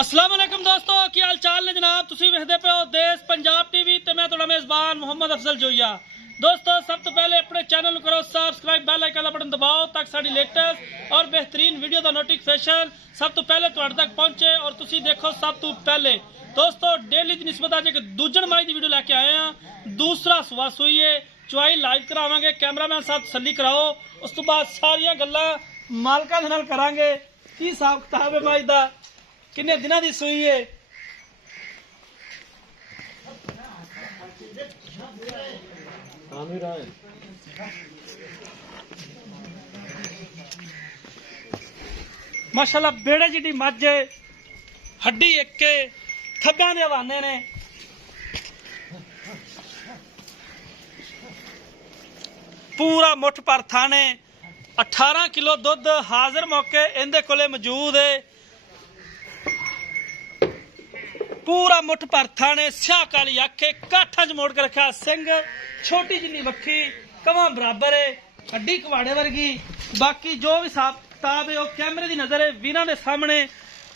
अस्सलाम वालेकुम दोस्तों, की हाल चाल ने जनाब। तुसीं वेखदे पे हो देश पंजाब टीवी ते मैं तुहाडा मेज़बान मुहम्मद अफजल जोईया। दोस्तों सब तो पहले अपने चैनल को करो सबसक्राइब, बेल आइकन का बटन दबाओ ताकि साडी लेटेस्ट और बेहतरीन वीडियो का नोटिफिकेशन सब तो पहले तुहाडे तक पहुंचे और तुसीं देखो सब तो पहले। दोस्तों डेली की निस्बत अज एक दूजन माई की वीडियो लैके आए हैं। दूसरा सुबह सुईए चुआई लाइव करावांगे, कैमरामैन साहब तसल्ली कराओ। उस तो बाद सारिया गल्लां मालकां दे नाल करांगे की हिसाब किताब है माई दा, किन्ने दिनों की सूई है। माशाल्लाह बेड़े जिडी मज है, हड्डी एक थब्बा दे हवाने ने। पूरा मुठ पर थाने 18 किलो दुध हाजिर मौके इंदे कोले मौजूद है। पूरा मुठ पर थाने स्याह काली आखे काठा च मोड़ के रखा सिंह, छोटी जिन्नी वक्खी कवा बराबर है, हड्डी कवाड़े वर्गी। बाकी जो भी हिसाब किताब है वह कैमरे की नजर है वीरां दे सामने।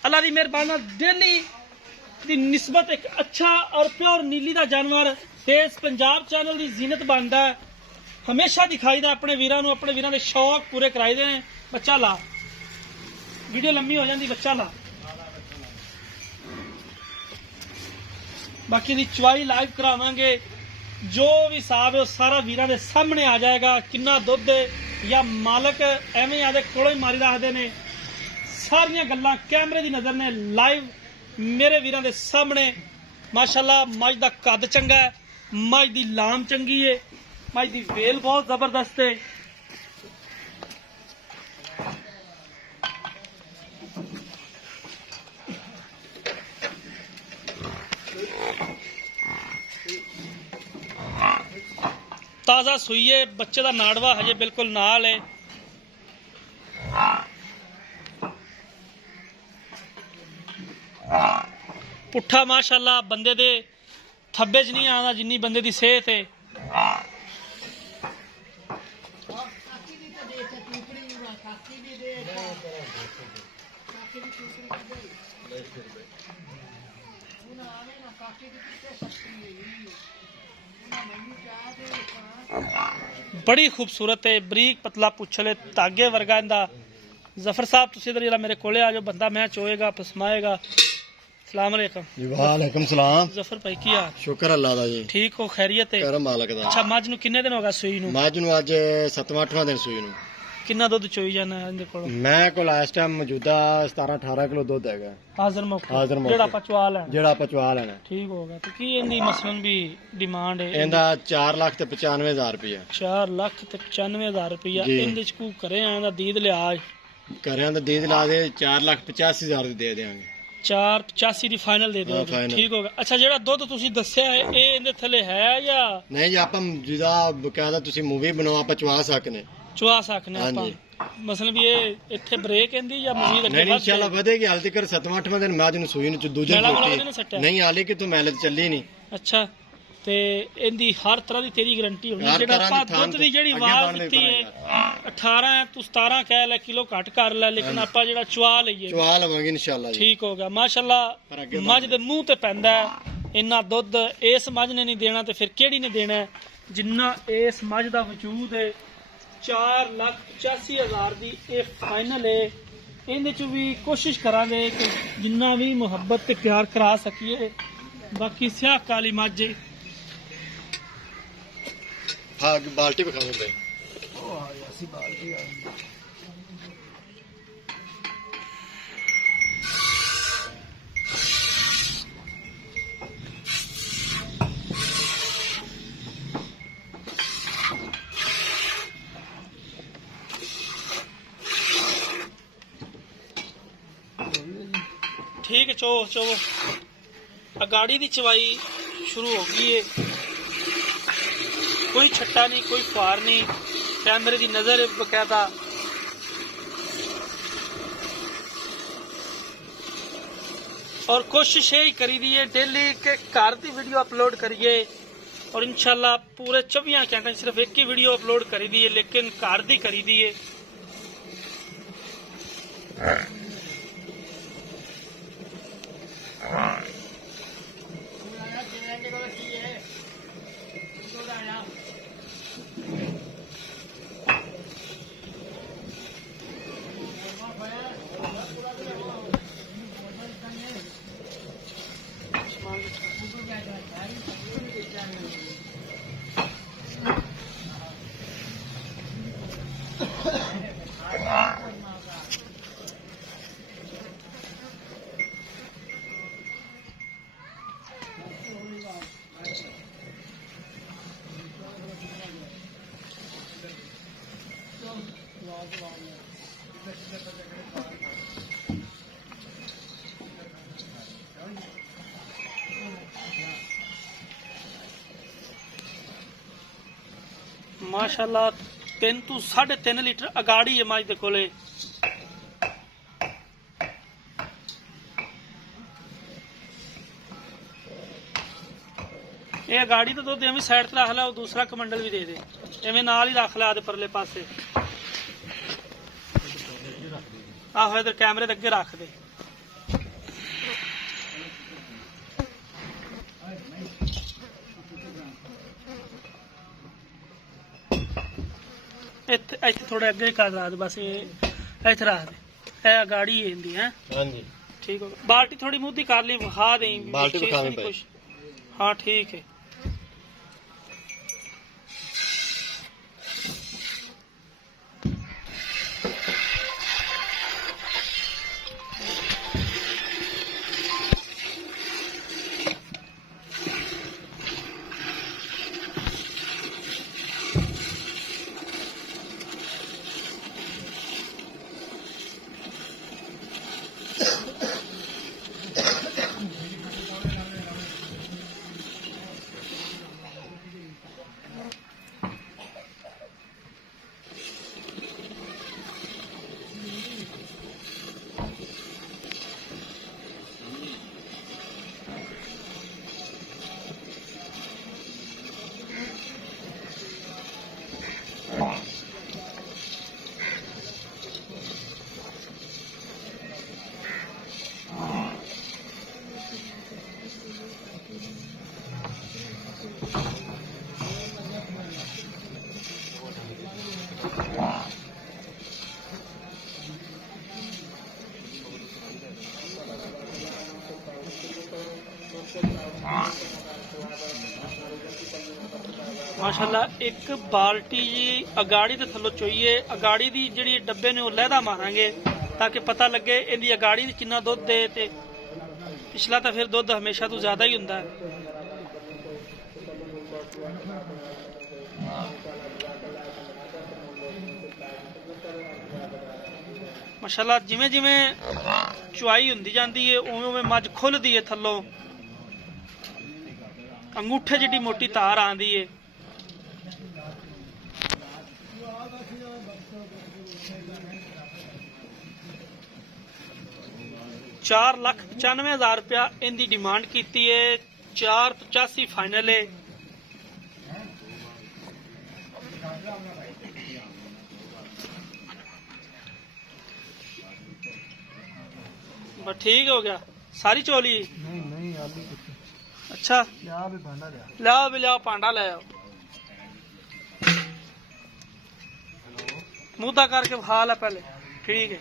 अल्लाह की मेहरबानी डेली की निस्बत एक अच्छा और प्योर नीली का जानवर देश पंजाब चैनल की जीनत बनता है। हमेशा दिखाईदा अपने वीरां नूं, अपने वीरां दे शौक पूरे कराई दे। बच्चा ला, वीडियो लंबी हो जाती, बच्चा ला। बाकी दी चुआई लाइव करावांगे, जो भी हिसाब है वो सारा वीरां दे सामने आ जाएगा। किन्ना दुध या मालक एवें आदे कोलों ही मारी रखते ने। सारियां गल्लां कैमरे की नज़र ने लाइव मेरे वीरां दे सामने। माशाल्लाह मज दा कद चंगा है, मज दी लाम चंगी है, मज दी वेल बहुत जबरदस्त है। ताज़ा सुईए, बच्चे का नाड़वा हजे बिल्कुल नाल है। पुट्ठा माशाल्लाह बंदे दे थब्बे च नहीं आना जिन्नी बंदे दी सेहत है। बड़ी खूबसूरत है, बरीक पतला पुछले धागे वर्गा इंदा। जफर साहब तुसीं इधर जरा मेरे कोले आ जाओ, बंदा मैं चोएगा पसमाएगा। अस्सलाम वालेकुम। वालेकुम सलाम। जफर भाई की हाल? शुक्र अल्लाह दा जी, ठीक हो? खैरियत है? करम मालक दा। अच्छा मज नूं किन्ने दिन हो गए सूई नूं? मज नूं अज 7वां-8वां दिन सूई नूं। किन्ना दुध चोई जाना इहदे कोल? मैं कोल इस टाइम मौजूदा 17-18 किलो दुध हैगा हाजिर मौके हाजिर मौके। जेड़ा पचवा लेना, जेड़ा पचवा लेना। ठीक होगा। तो की इहदी मसलन भी डिमांड है? इंदा 4,95,000 रुपया। 4,95,000 रुपया। जी। इंदे च कू करे आंदा दीद लिहाज घरें दा दीद ला दे 4,85,000 दी दे देंगे। 485 ਦੀ ਫਾਈਨਲ ਦੇ ਦਿਓ। final। ਠੀਕ ਹੋਗਾ। ਅੱਛਾ ਜਿਹੜਾ ਦੁੱਧ ਤੁਸੀਂ ਦੱਸਿਆ ਹੈ ਇਹ ਇਹਦੇ ਥੱਲੇ ਹੈ ਜਾਂ नहीं जी, ਆਪਾਂ ਮੌਜੂਦਾ ਬਕਾਇਦਾ ਤੁਸੀਂ ਮੂਵੀ ਬਣਾਓ, ਆਪਾਂ ਚਵਾ ਸਕਨੇ। ਚੁਆ ਸਕਨੇ ਆਪਾਂ? ਹਾਂਜੀ। ਮਸਲਨ ਵੀ ਇਹ ਇੱਥੇ ਬ੍ਰੇਕ ਇਹਦੀ ਜਾਂ ਮਜ਼ੀਦ ਅੱਗੇ नहीं इंशाल्लाह ਵਧੇਗੀ। ਹਾਲ ਤੱਕ 7ਵਾਂ-8ਵਾਂ ਦਿਨ ਮੈਂ ਨੂੰ ਸੂਈ ਨੂੰ ਦੂਜੇ ਮੈਲਾ ਮੂਲਾ ਉਹਦੇ ਨੇ ਸੱਟਿਆ? ਨਹੀਂ ਹਾਲੇ ਕਿ ਤੂੰ ਮੈਲੇ ਤੇ ਚੱਲੀ ਨਹੀਂ। ਅੱਛਾ ਤੇ ਇਹਦੀ ਹਰ ਤਰ੍ਹਾਂ ਦੀ ਤੇਰੀ ਗਾਰੰਟੀ ਹੋਣੀ। ਹਰ ਜਿਹੜਾ ਤਰ੍ਹਾਂ ਦੀ ਆਪਾਂ ਥਾਂ ਦੁੱਧ ਦੀ ਜਿਹੜੀ ਅੱਗੇ ਆਵਾਜ਼ ਬਣਨੇ ਦਿੱਤੀ ਹੈ 18 ਹੈ, ਤੂੰ 17 ਕਹਿ ਲੈ, ਕਿਲੋ ਘੱਟ ਕਰ ਲੈ, ਲੇਕਿਨ ਆਪਾਂ ਜਿਹੜਾ ਚੁਆ ਲਈਏ ਚਵਾ ਲਵਾਂਗੇ ਇੰਸ਼ਾਅੱਲਾ ਜੀ। ਠੀਕ ਹੋ ਗਿਆ। ਮਾਸ਼ਾਅੱਲਾ ਪਰ ਅੱਗੇ ਮੱਝ ਦੇ ਮੂੰਹ ਤੇ ਪੈਂਦਾ ਹੈ। ਇੰਨਾ ਦੁੱਧ ਇਸ ਮੱਝ ਨੇ ਨਹੀਂ ਦੇਣਾ ਤੇ ਫਿਰ ਕਿਹੜੀ ਨੇ ਦੇਣਾ ਹੈ? ਜਿੰਨਾ ਇਸ ਮੱਝ ਦਾ ਵਜੂਦ ਹੈ 4,85,000 ਦੀ ਇਹ ਫਾਈਨਲ ਹੈ। ਇਹਦੇ ਚ ਵੀ ਕੋਸ਼ਿਸ਼ ਕਰਾਂਗੇ ਕਿ ਜਿੰਨਾ ਵੀ ਮੁਹੱਬਤ ਤੇ ਪਿਆਰ ਕਰਾ ਸਕੀਏ। ਬਾਕੀ ਸਿਆਹ ਕਾਲੀ ਮੱਝ ਹੈ। हाँ बाल्टी पे खाऊंगे। ठीक है, चो चो गाड़ी की चवाई शुरू हो गई है। कोई छट्टा नहीं, कोई फार नहीं, कैमरे की नजर है बकायदा। और कोशिश यही करी दी है डेली के घर की वीडियो अपलोड करिए और इंशाल्लाह पूरे 24 घंटे सिर्फ एक ही वीडियो अपलोड करी दी है, लेकिन घर दी करी दी है। माशाल्लाह 3 ਤੋਂ 3.5 लीटर अगाड़ी है मझ दे कोले। ये अगाड़ी तो दुध एवं साइड ते रख ला, दूसरा कमंडल भी दे दे, एवं नाल ही रख ला आदे परले पासे। आहो इधर कैमरे दे अगे रख दे। इत्थे थोड़े अगे कर रख दे बस, ये इत्थे रख दे। है अगाड़ी है इनदी है। हाँ जी ठीक हो गया। बाल्टी थोड़ी मुद्दी कर ली, वहा दें बाल्टी विखावे पे। हाँ ठीक है। माशाल्लाह एक बाल्टी जी अगाड़ी के थल्लों चोईए। अगाड़ी की जी डब्बे ने लहदा मारांगे ताकि पता लगे इनकी अगाड़ी कितना दुध दे, ते पिछला तो फिर दुध हमेशा तो ज्यादा ही होंदा है। माशाल्लाह जिमें जिमें चुआई होंदी जाती है उवें उवें मझ खुलदी है, थल्लों अंगूठे जिड्डी मोटी तार आंदी है। ₹4,95,000 इनकी डिमांड की है। 485 फाइनल है। बस ठीक हो गया। सारी चोली नहीं आलू अच्छा लिया भी लिया, पांडा ले आओ। मुद्दा करके खा ला पहले। ठीक है।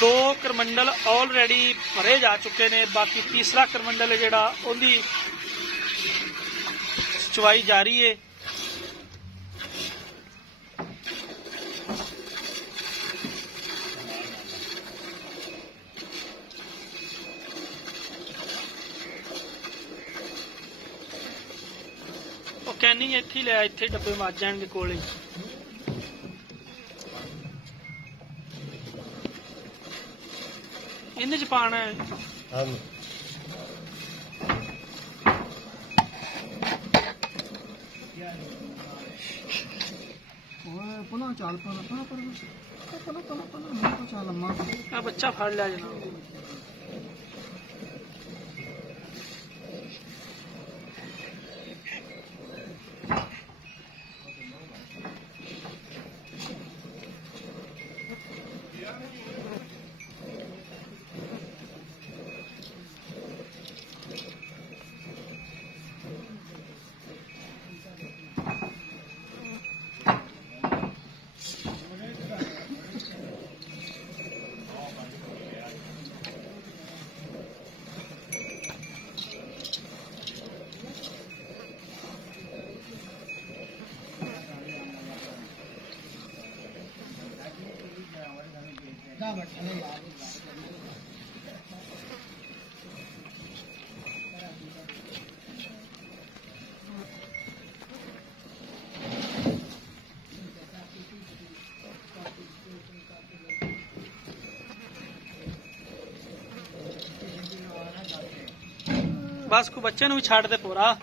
दो करमंडल ऑलरेडी भरे जा चुके ने, बाकी तीसरा करमंडल है जिहड़ा उहदी चुवाई जारी है। कैनिंग इत्थे लिया, इत्थे डब्बे मच जाएंगे कोले। इन्हें च पाना है। हाँ बच्चा फड़ लिया जनाब। ਬਸ ਕੋ ਬੱਚੇ ਨੂੰ ਵੀ ਛੱਡ ਦੇ ਪੂਰਾ।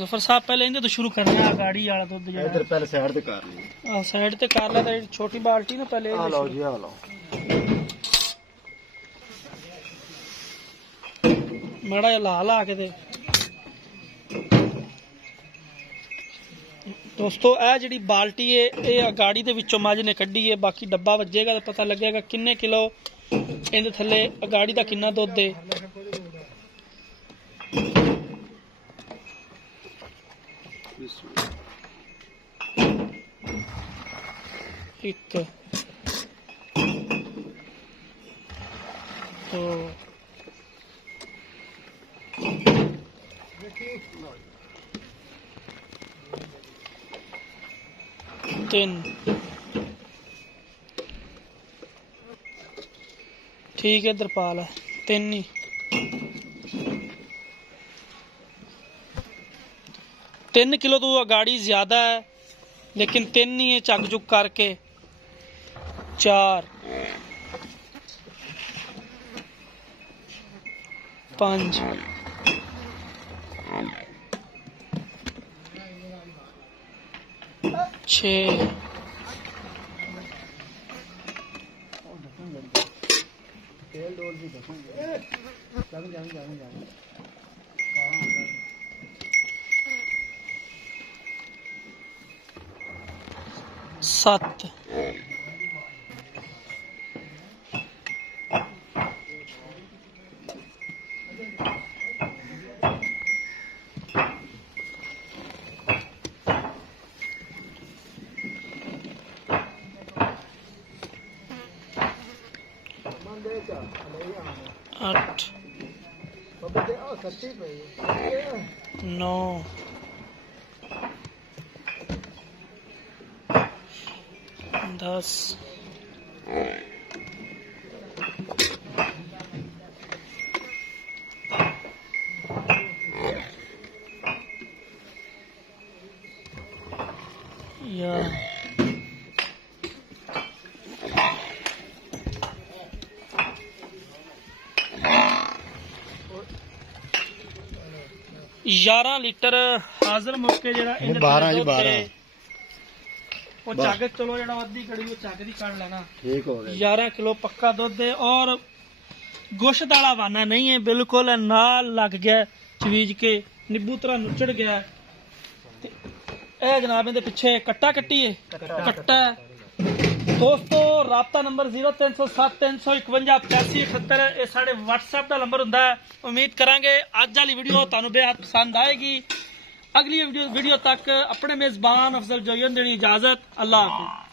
जफर साहब पहले इन्हें तो शुरू करना है गाड़ी वाला दूध जो इधर पहले साइड ते कर ली। साइड ते कर ला। तो छोटी बाल्टी ना पहले आ लो जी, आ लो। माड़ा ला ला के दे दोस्तों। ਇਹ ਜਿਹੜੀ ਬਾਲਟੀ ਹੈ ਇਹ ਗਾੜੀ ਦੇ ਵਿੱਚੋਂ ਮੱਝ ਨੇ ਕੱਢੀ ਹੈ। ਬਾਕੀ ਡੱਬਾ ਵੱਜੇਗਾ ਤਾਂ ਪਤਾ ਲੱਗੇਗਾ ਕਿੰਨੇ ਕਿਲੋ ਇਹਦੇ ਥੱਲੇ ਗਾੜੀ ਦਾ ਕਿੰਨਾ ਦੁੱਧ ਹੈ। एक तो तीन ठीक है। दरपाल है तीन ही 3 किलो तो गाड़ी ज्यादा है लेकिन 3 ही है। चक चुक करके 4 5 6 7 8 9 10 11 11 ਲੀਟਰ ਹਾਜ਼ਰ ਮੌਕੇ ਜਿਹੜਾ ਇਹ 12 ਜੀ 12 ਉਹ ਚੱਗ ਚਲੋ ਜਿਹੜਾ ਅੱਧੀ ਕੜੀ ਉਹ ਚੱਗ ਦੀ ਕੱਢ ਲੈਣਾ। ठीक हो गया। 11 किलो पक्का दुध है और गोश्त वाला वाना नहीं है बिल्कुल। नाल लग गया चवीज के नींबू तरह नुचड़ गया। ते ए जनाब इहदे पिछे कट्टा कट्टी है कट्टा है। दोस्तों राबता नंबर 0307 351 8578 ये साढ़े WhatsApp का नंबर हुंदा है। उम्मीद करांगे अज वाली वीडियो तुहानू बेहद पसंद आएगी। अगली वीडियो तक अपने मेजबान अफजल जोयन देनी इजाजत। अल्लाह हाफिज़।